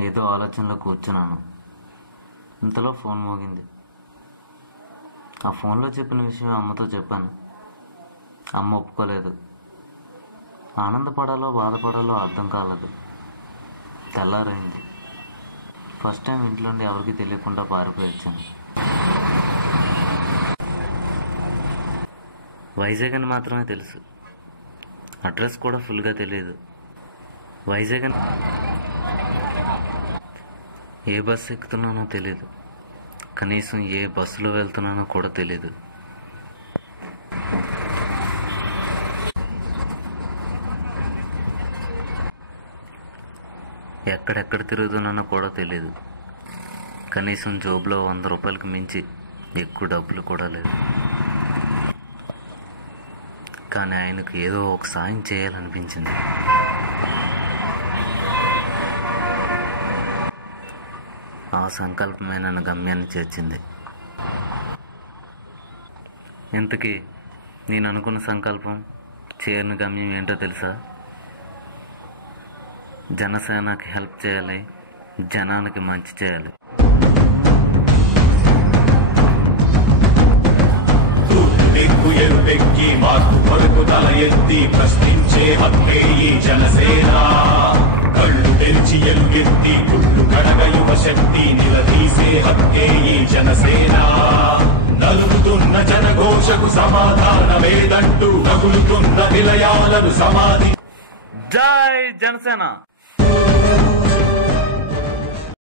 ఏదో ఆలోచనలో కూర్చున్నాను. ఇంతలో ఫోన్ మోగింది. ఆ ఫోన్లో చెప్పిన విషయం అమ్మతో చెప్పాను. అమ్మ ఒప్పుకోలేదు. ఆనందపడాలో బాధపడాలో అర్థం కాలేదు. తెల్లారైంది. ఫస్ట్ టైం ఇంట్లో నుండి ఎవరికి తెలియకుండా పారిపోయి వచ్చాను. వైజాగ్ అని మాత్రమే తెలుసు. అడ్రస్ కూడా ఫుల్గా తెలియదు. వైజాగ్ అని ఏ బస్సు ఎక్కుతున్నానో తెలీదు. కనీసం ఏ బస్సులో వెళ్తున్నానో కూడా తెలీదు. ఎక్కడెక్కడ తిరుగుతున్నానో కూడా తెలీదు. కనీసం జోబులో 100 రూపాయలకు మించి ఎక్కువ డబ్బులు కూడా లేదు. కానీ ఆయనకు ఏదో ఒక సాయం చేయాలనిపించింది. ఆ సంకల్పమే నన్ను గమ్యాన్ని చేర్చింది. ఇంతకీ నేను అనుకున్న సంకల్పం, చేరిన గమ్యం ఏంటో తెలుసా? జనసేనకి హెల్ప్ చేయాలి, జనానికి మంచి చేయాలి. మార్పు కొరకు తల ఎత్తి ప్రశ్నించే హక్కే ఈ జనసేన. కళ్ళు తెరిచి ఎలుగెత్తి గుడ్లు కడగ యువ శక్తి నిలదీసే హక్కే ఈ జనసేన. నలుగుతున్న జనఘోషకు సమాధానమేదంటూ తగులుతున్న నిలయాలను సమాధి. జై జనసేన.